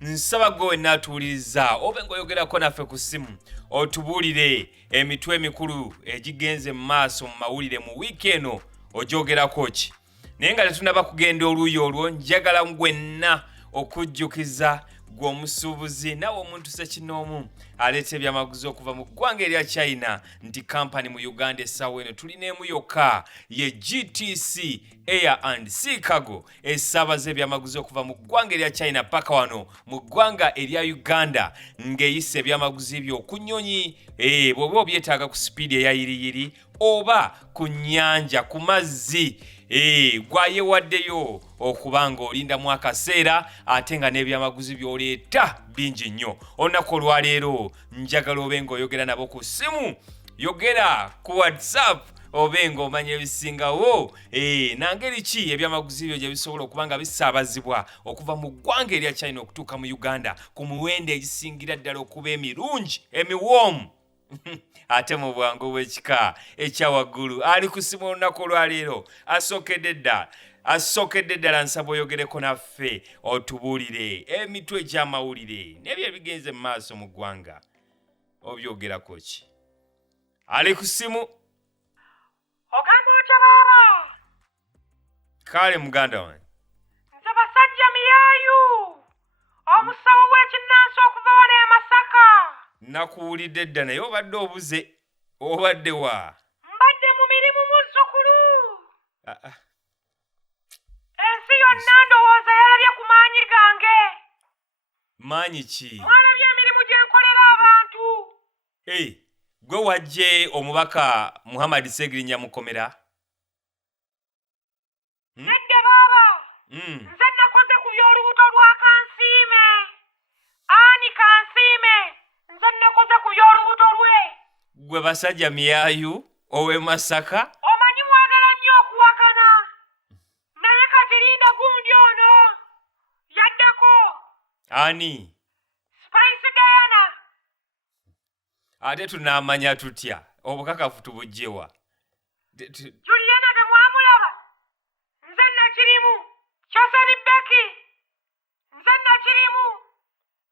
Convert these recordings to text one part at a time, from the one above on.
nsaba gwe natuuliriza obe ng'oyogerako naffe ku ssimu otubuulire emitwe emikulu egigenze mu maaso mu mawulire mu wiiki eno ogyogerako ki. Naye nga tetunaba kugenda oluuyi olwo, njagala gwenna okujjukiza gwe omusuubuzi nawe omuntu sekinoomu aleeta ebyamaguzi okuva mu ggwanga erya China nti kampani mu Uganda essaawa eno tulina emu yokka ye GTC Air and Sea Cargo essaabaza ebyamaguzi okuva mu ggwanga erya China paka wano mu ggwanga erya Uganda ng'eyisa ebyamaguzi byo ku nnyonyi bw'oba obyetaaga ku sipiidi eya yiriyiri oba ku nnyanja ku mazzi gwayewaddeyo okuba ng'olindamu akaseera ate nga n'ebyamaguzi by'oleeta bingi nnyo. Olunaku olwaleero njagala obe ng'oyogera nabo ku ssimu, yogera ku WhatsApp obe ng'omanya ebisingawo nangeri ki ebyamaguzi byo gye bisobola okuba nga bisaabazibwa okuva mu ggwanga erya China okutuuka mu Uganda ku muwendo egisingira ddala okuba emirungi emiwoomu ate mu bwangu bw'ekika ekya waggulu. Ali ku ssimu olunaku olwaleero asookedde ddala nsaba oyogereko naffe otubuulire emitwe egy'amawulire n'ebyo ebigenze mu maaso mu ggwanga obyogerako ki. Ali ku ssimu ogamba otya baaba? Kale muganda wange, nze Basajja Miyaayu omusawo w'ekinnansi okuva wano e Masaka. nakuwulidde dda naye obadde obuze, obadde wa? Mbadde mu mirimu muzzukulu. Ensi yonna ndowooza yalabye ku maanyi gange. Maanyi ki? Mwalabye emirimu gye nkolera abantu. Gwe wajje omubaka Muhammad Ssegirinya Mukomera? Nedda baaba. Nze nakoze ku by'olubuto lwa Kansiime. Ani Kansiime. Nze nakoze ku by'olubuto lwe. Gwe Basajja Miyaayu ow'e Masaka? Omanyi mwagala nnyo okuwakana. Naye kati linda gundi ono. Yaddako. Ani? Spice Diana. Ate tunaamanya tutya obukakafu tubugyewa? Juliana temwamulaba? Nze nakirimu. Kyoseri Beki. Nze nakirimu.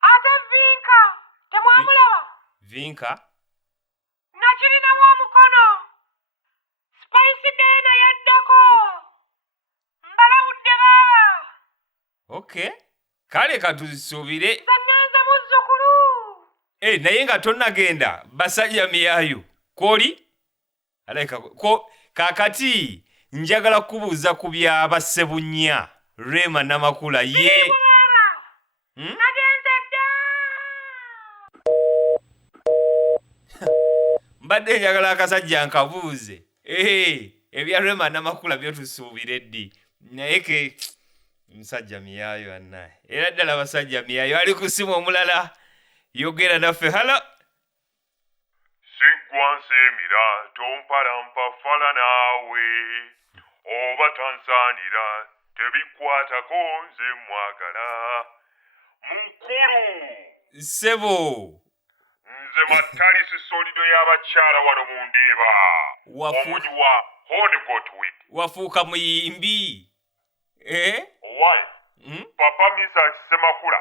Ate Vinka temwamulaba? Vinka? Nakirinamu omukono. Spice Diana yaddako. Mbalabudde baaba. Okay. Kale katuzisuubire. Nze ngenze muzzukulu. Naye nga tonnagenda Basajja Miyaayu kwoli? Alaika kakati njagala kubuuza ku bya Bassebunya Rema Namakula ye. Nagenze dda. Mbadde njagala akasajja nkabuuze. Ebya Rema Namakula byo tusuubire ddi. Naye ke Musajja Miyaayu annaye. Era ddala Basajja Miyaayu ali ku ssimu omulala. Yogera naffe. Hala. Siggwa nseemira tompalampa fala naawe oba tansaanira tebikwatako nze mwagala mukulu. Ssebo. Nze Matalisi Solido y'abakyala wano mu Ndeeba. Omuji wa Honeycourt. Wafuuka muyimbi. Owaye. Papa Misa Semakula.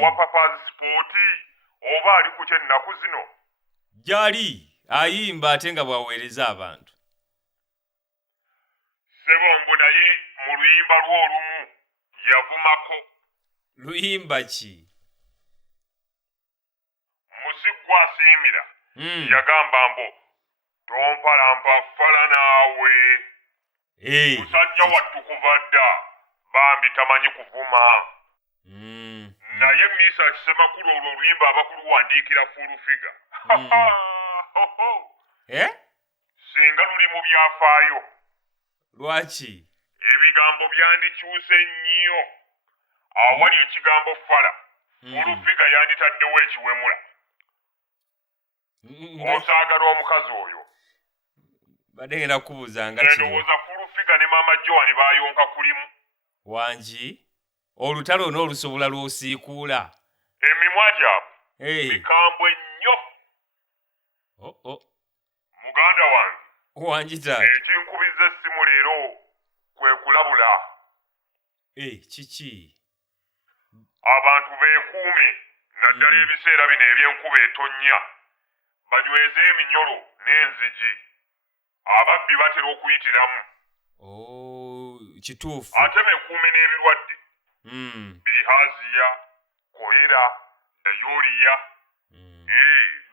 Owa Papa's Sporti. Oba ali ku kyennaku zino. Gyali ayimba ate nga bwaweereza abantu. Ssebongo naye mu luyimba lw'olumu yavumako. Luyimba ki? Musiggwa asiimira. Yagamba mbo tompalampa fala naawe. Musajja wattu kuva dda bambi tamanyi kuvuma. Naye Misa Kisemakulu olwo oluyimba abakuluwandiikira fulufiga. Singa luli mu byafaayo. Lwaki? Ebigambo byandikyuse nnyo. Awali ekigambo fala. Fulufiga yanditaddewo ekiwemula. Osaagala omukazi oyo. Badde ngenda kubuuza nga kino. Ndowooza fulufiga ne maama Joan baayonka kulimu. Wangi? Olutalo n'olusobola lw'osiikuula. Emimwa gyabwe bikambwe nnyo. Muganda wange. Wangi taata. Ekinkubiza essimu leero kwe kulabula. Kiki? abantu beekuume naddala ebiseera bino eby'enkuba etonnya banyweze eminyolo n'enzigi ababbi batera okuyitiramu kituufu ate beekuume n'ebirwadde bilihaziya kolera dayoliya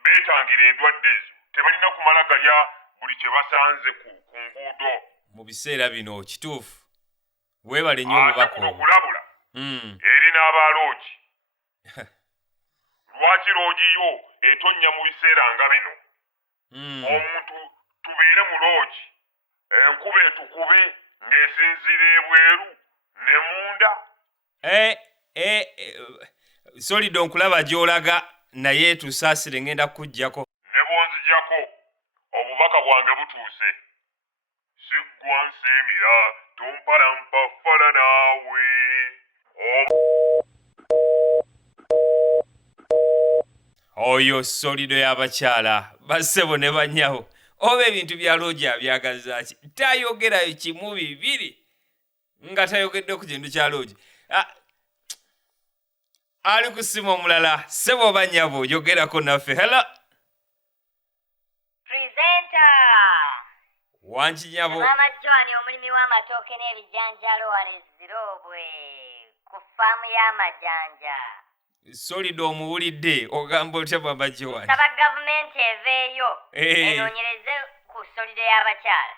beetangira endwadde ezo tebalina kumala galya buli kye basanze ku nguudo mu biseera bino kituufu weebale nnyo omubaka kuno kulabula eri n'abaloogi lwaki loogi yo etonnya mu biseera nga bino omuntu tubeere mu loogi enkuba etukube ng'esinziira ebweru ne munda solido nkulaba gy'olaga naye tusaasire ngenda kukuggyako ne bonzijako obubaka bwange butuuse siggwa nsiimira tumpalampafala naawe oyo solido y'abakyala bassebo ne bannyawo oba ebintu bya loogi abyagaza ki tayogerayo kimu bibiri nga tayogedde ku kintu kya loogi ali ku ssimu omulala ssebo oba nnyabo yogerako naffe hello wanki nyabo Mama John omulimi w'amatooke n'ebijanjalo walezirobwe ku faamu y'amajanja solido omuwulidde ogamba otya Mama John saba gavumenti eveeyo enoonyereze ku solido y'abakyala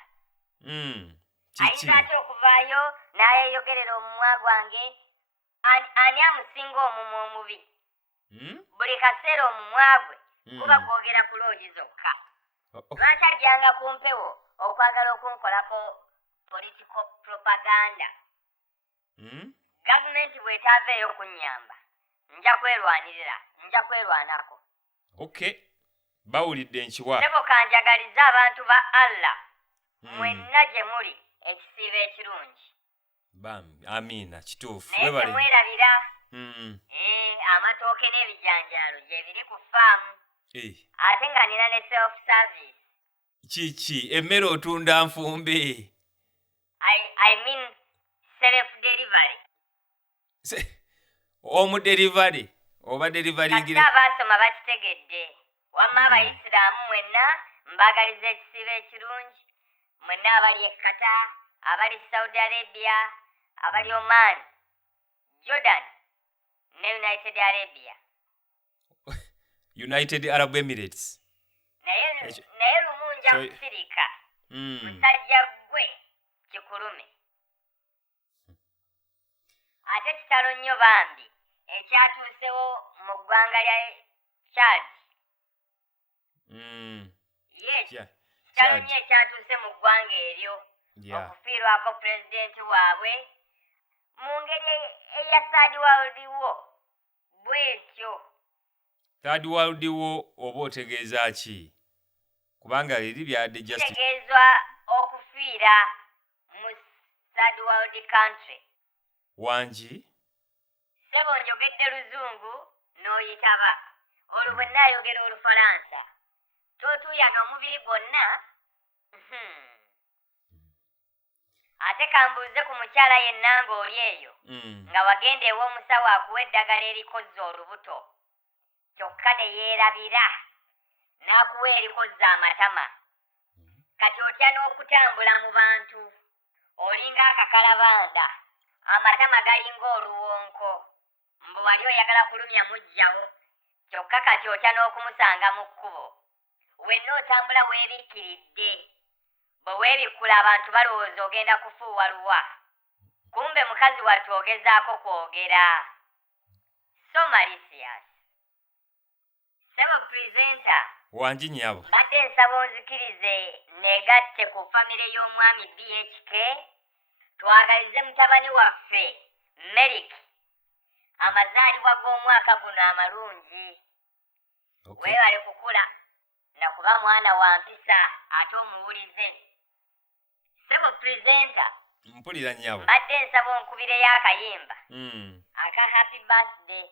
ayinza ate okuvaayo n'ayeyogerera omumwa gwange ani amusinga omumwa omubi buli kaseera omumwa gwe kuba kwogera ku loogi zokka lwaki alyanga ku mpewo okwagala okunkolako political propaganda gavumenti bwetaaveeyo kunnyamba nja kwerwanirira nja kwerwanako okay bawulidde nkiwa sebo kanjagalize abantu ba Allah mwenna gye muli ekisiibo ekirungi amiina kituufu naye temwerabira amatooke n'ebijanjaalo gye biri ku faamu ate nga nina ne self service kiki emmere otunda nfumbe I mean self delivery omudelivery oba delivery kati abaasoma bakitegedde wamma abayisiraamu mwenna mbagaliza ekisiibo ekirungi mwenna abali e Qatar abali Saudi Arabia abali Oman Jordan ne United Arabia United Arab Emirates naye lumunja kusirika musajja gwe kikulume ate kitalo nnyo bambi ekyatuusewo mu ggwanga lya Chad kitalo nnyo ekyatuuse mu ggwanga eryo okufiirwako pulezidenti waabwe mu ngeri eya Third World War bwetyo Third World War oba otegeeza ki kubanga liri byadde kitegeezwa okufiira mu Third World country wangi sebo njogedde luzungu n'oyitaba olwo bwe nnaayogera olufalansa totuuyaga omubiri gwonna ate kambuuze ku mukyala yenna ng'oli eyo nga wagenda ew'omusawo akuwa eddagala erikozza olubuto kyokka ne yeerabira n'akuwa erikozza amatama kati otya n'okutambula mu bantu olinga akakalabanda amatama galinga oluwonko mbu wali oyagala kulumya mujjawo kyokka kati otya n'okumusanga mu kkubo wenna otambula weebikkiridde bwe weebikkula abantu balowooza ogenda kufuuwa luwa kumbe mukazi wattu ogezaako kwogera so malicious sebo presenter wangi nyabo mbadde nsaba onzikirize neegatte ku famire y'omwami BHK twagalize mutabani waffe Merik amazaalibwa g'omwaka guno amalungi weebale kukula nakuba mwana wa mpisa ate omuwulize sebo presenter mpulira nyabo mbadde nsaba onkubireyo akayimba aka happy birthday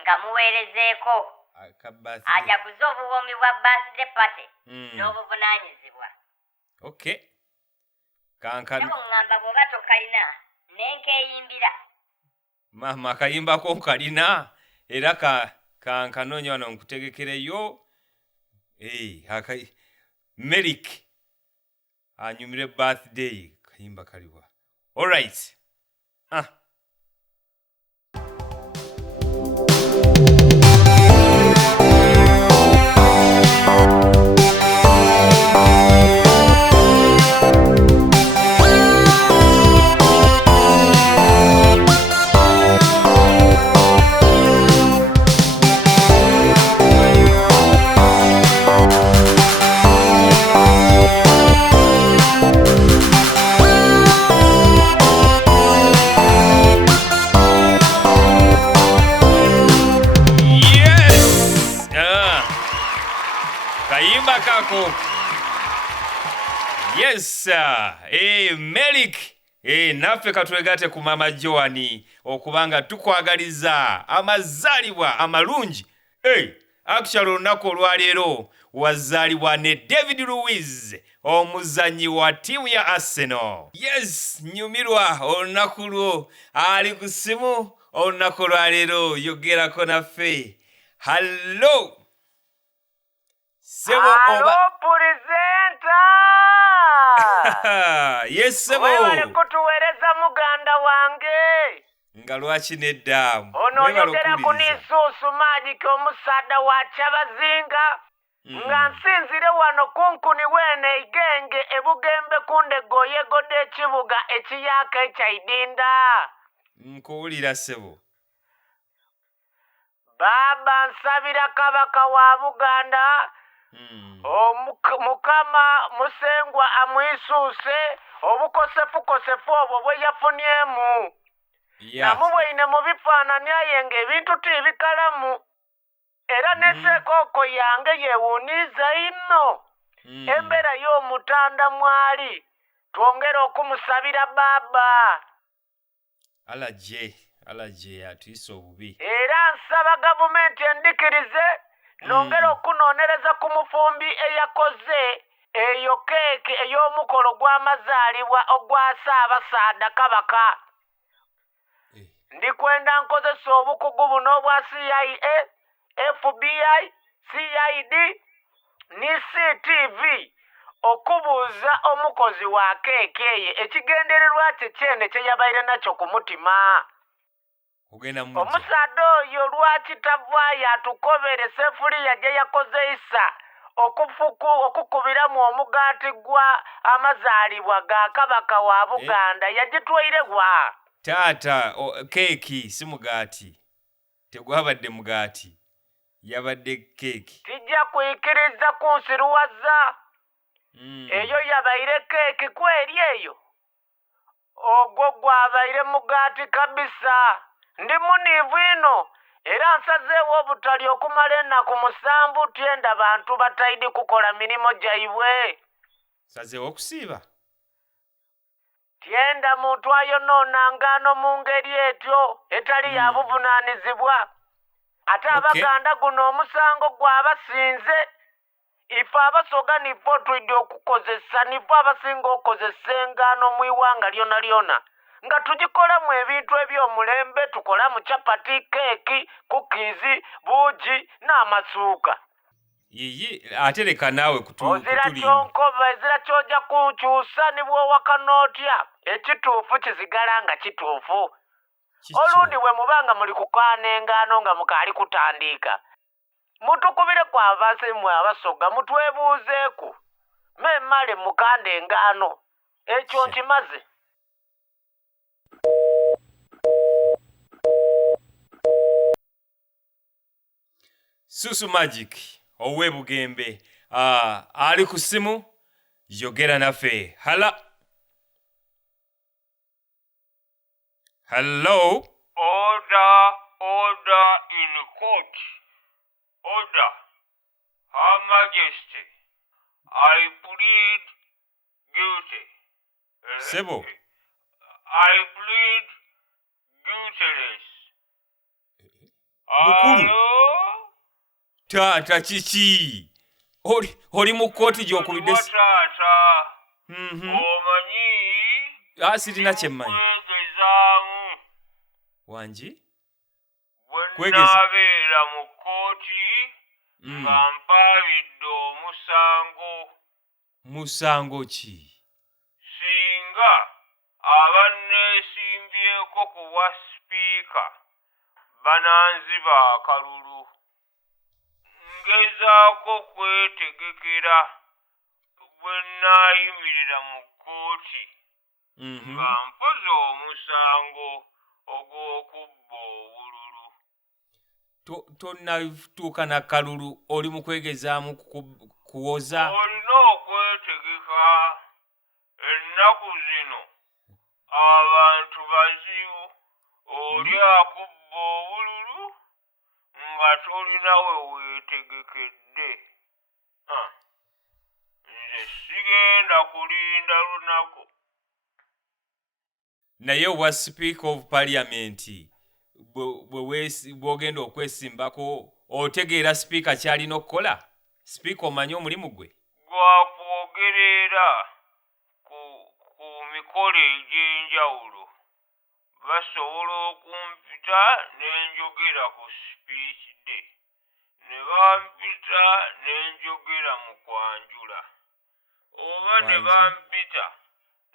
nga muweerezeeko ajaguze obuwoomi bwa birthday party n'obuvunaanyizibwa okay kankano ŋŋamba bw'oba tokalina nenkeeyimbira Mama akayimba ko kalina era kanoonya wano nkutegekereyo Merik anyumire birthday kayimba kaliwa. All right. Kayimba kako. Yes, Merik. Naffe katwegate ku Mama Joani okubanga tukwagaliza amazaalibwa amalungi. Actually olunaku olwaleero wazaalibwa ne David Luiz omuzanyi wa ttiimu ya Arsenal. Yes, nyumirwa olunaku lwo ali ku ssimu olunaku olwaleero yogerako naffe. Hello. Sebo Hello, Presenter! Yes, Sebo. Wewale kutuweereza muganda wange. Nga lwaki nedda? Ono yogera ku Nisuusu Magic omusaadha wa Kyabazinga. Nga nsinzire wano kunkuni wene igenge ebugembe kundego yegodde ekibuga ekiyaka ekyaidinda. Nkuwulira Sebo. Baba nsabira kabaka wa Buganda. Mukama musengwa amwisuuse obukosefu obwo bwe yafunyemu. Namubweine mu bifaananyi ayenga ebintu tibikalamu. Era nesekooko yange yeewuniiza inno. Embeera y'omutanda mwali. Twongere okumusabira baba. Alaje atuyise obubi. Era nsaba gavumenti endikirize nongere okunoonereza ku mufumbi eyakoze eyo keeki ey'omukolo gw'amazaalibwa ogwa Ssaabasajja Kabaka. Ndikwenda nkozesa obukugu buno obwa CIA, FBI, CID ne CTV okubuuza omukozi wa keeki eyo ekigendererwa kye kyene kye yabaire nakyo ku mutima. Omusaadha oyo lwaki tavaayo atukobere sefuliya gye yakoze isa okukubiramu omugaati gwa amazaalibwa ga kabaka wa Buganda yagitwaire wa? Taata keeki si mugaati. Tegwabadde mugaati. Yabadde keeki. Tijja kuyikiriza kunsiruwaza. Eyo yabaire keeki kweri eyo. Ogwo gwabaire mugaati kabisa. Ndi muniivu ino era nsazeewo obutali okumala ennaku 7 tyenda bantu batayidi kukola mirimu gyaibwe. Sazeewo okusiiba? Tyenda muntu ayonoona ngano mu ngeri etyo etali ya buvunaanyizibwa. Ate Abaganda guno omusango gwabasinze. Ife abasoga nifo twidde okukozesa nifo abasinga okukozesa engano mu iwanga lyona lyona. Nga tugikolamu ebintu eby'omulembe tukolamu chapati, keeki, cookies, buugi n'amasuuka. Ate leka naawe kutulimba. Ozira kyonkoba ezira kyojja kunkyusa ne bw'owaka n'otya ekituufu kizigala nga kituufu. Olundi bwe mubanga muli kukaana engano nga mukaali kutandiika. Mutukubire ku avansi mmwe abasoga mutwebuuzeeku. Mmemmale mukanda engano. Ekyo nkimaze. Susu Magic owe Bugembe ali ku ssimu yogera naffe. Hello. Order in court. Order. Her Majesty, I plead guilty. Sebo. I plead guiltless. Mukulu. Taata kiki? Oli mu kkooti gy'okubidde. Taata. Omanyi. Sirina kye mmanyi. wangi bwe Kwegeza. naabeera mu kkooti nga mpaalidde musango ki singa aba neesimbyeko ku bwa sipiika bananziba akalulu ngezaako kwetegekera bwe naayimirira mu kkooti nga mpoza omusango ogw'okubba obululu. tonnatuuka na kalulu oli mu kwegezaamu kuwoza olina okwetegeka ennaku zino abantu bazibu oli akubba obululu nga tolina we weetegekedde. Nze sigenda kulinda lunaku. naye obwa speaker of parliament bw'ogenda okwesimbako otegeera sipiika ky'alina okukola sipiika omanyi omulimu gwe gwakwogerera ku mikolo egy'enjawulo basobola okumpita n'enjogera ku speech day ne bampita n'enjogera mu kwanjula oba ne bampita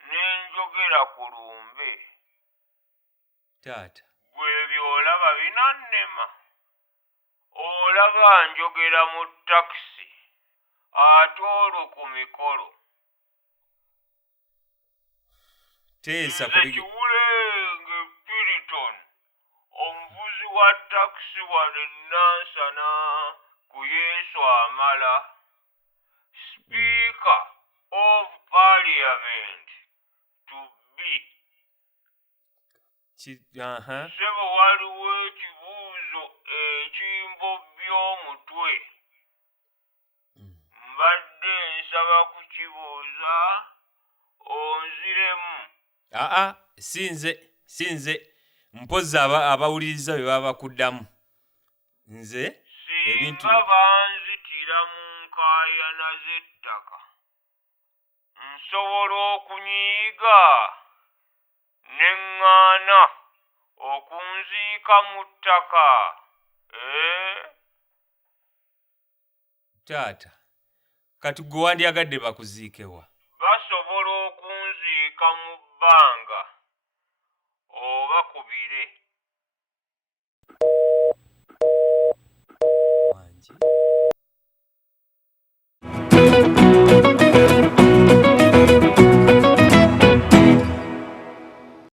n'enjogera ku lumbe. taata gwe by'olaba binannema olaba njogera mu takisi ate olwo ku mikolo teesa nze Kiwulenge Piriton omuvuzi wa takisi wano e Nansana ku Yesu Amala Speaker of Parliament to be. Sebo waliwo ekibuuzo ekimbobbya omutwe mbadde nsaba kukibuuza onziremu. sinze mpozi abawuliriza bye baba bakuddamu nze ebintu singa banzitira mu nkaayana z'ettaka nsobola okunyiiga ne ŋŋaana okunziika mu ttaka. taata kati gwe wandyagadde bakuziikewa basobola okunziika mu bbanga oba ku bire. wangi